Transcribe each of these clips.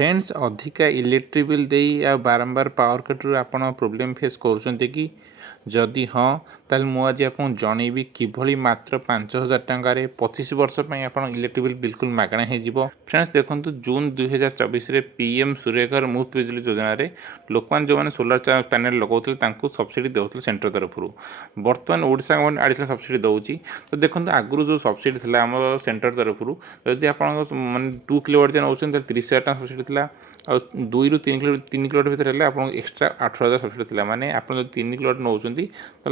Friends अधिका electric bill दे बारंबार power cut रू आप प्रोब्लेम फेस कर कि जदि हाँ ताल मुझे आपको जनईबी किभली मात्र 5,000 टकर 25 वर्ष आप इलेक्ट्रिक बिल बिल्कुल मागणा हो। फ्रेंड्स देखो जून 2024 पीएम सूर्यघर मुफ्त बिजली योजना लोक मैंने जो मैंने सोलार पैनल लगौते सब्सिडी देते सेंटर तरफ बर्तमान ओडिशा गवर्नमेंट एडिशनल सब्सिडी दूसरी। तो देखो आगुरी जो सब्सिडी थी आम सेंटर तरफ जदि आप माने 2 किलोवाट नौ 30,000 सब्सिडी थी आ 2 ରୁ 3 किलोवाट भितर आप एक्सट्रा 8,000 सब्सिडी थी माने आप 3 किलोवाट नौ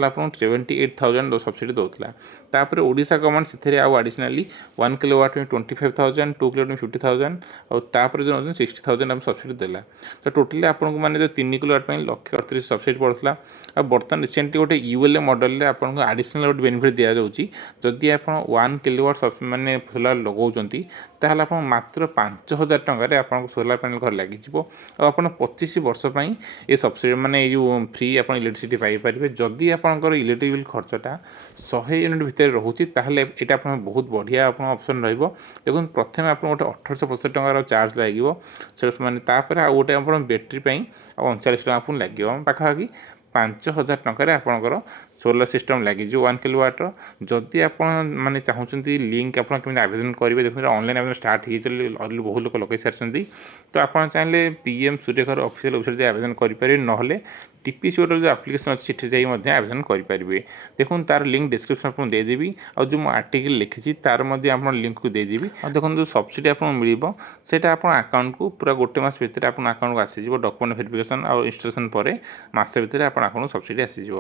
आप 78,000 सब्सिडी दूसरा। तापर ओडिशा गवर्नमेंट से आडिशनाली 1 किलोवाट में 25,000 2 किलोवाट में 50,000 और जो 60,000 आम सब्सिडी देला। तो टोटाली आपको माने जो 3 किलोवाट 1,38,000 सब्सिडी पड़ता। आ बर्तमान रिसेंटली गोटे यूएलए मॉडल आपको आडिशनल गोटे बेनिफिट दि जाऊँगी जदि आप 1 किलोवाट माने सोलार लगाउछंती ताहले आप मात्र 5,000 टकर आप सोलार पैनल घर लगी आप 25 वर्ष ये सब्सिडी माने ये फ्री आप इलेक्ट्रिसिटी पाइपर जदि आपंकर इलेक्ट्रिक बिल खर्चटा 100 यूनिट भितर रोचे ताहले एटा आप बहुत बढ़िया आप ऑप्शन रहिबो। देखो प्रथम आप गोटे 1,850 टकर चार्ज लगे माने तापर आ गोटे आप बैटेरी 39 टका आपको लगे पाखापाखि 5,000 टकर आपंकर सोलर सिस्टम लगी 1 किलोवाट जदि आप माने चाहते लिंक आप आवेदन करेंगे। देखो ऑनलाइन आवेदन स्टार्ट हो बहुत लोग लगे सारी। तो आप चाहिए पीएम सूर्यघर ऑफिशियल वेबसाइट आवेदन करेंगे ना टीपीसी जो एप्लिकेशन अच्छी से आवेदन करेंगे। देखो तार लिंक डिस्क्रिप्शन आपको देदेवी और जो आर्टिकल लिखी तार आप लिंक को देदेवी। और देखो जो सब्सिडी आपको मिल सेटा आप अकाउंट को पूरा गोटे मास भितर आप अकाउंट को आसीज डॉक्यूमेंट वेरिफिकेशन और इंस्टॉलेशन पर मास भितर आप अकाउंट सब्सिडी आसीज।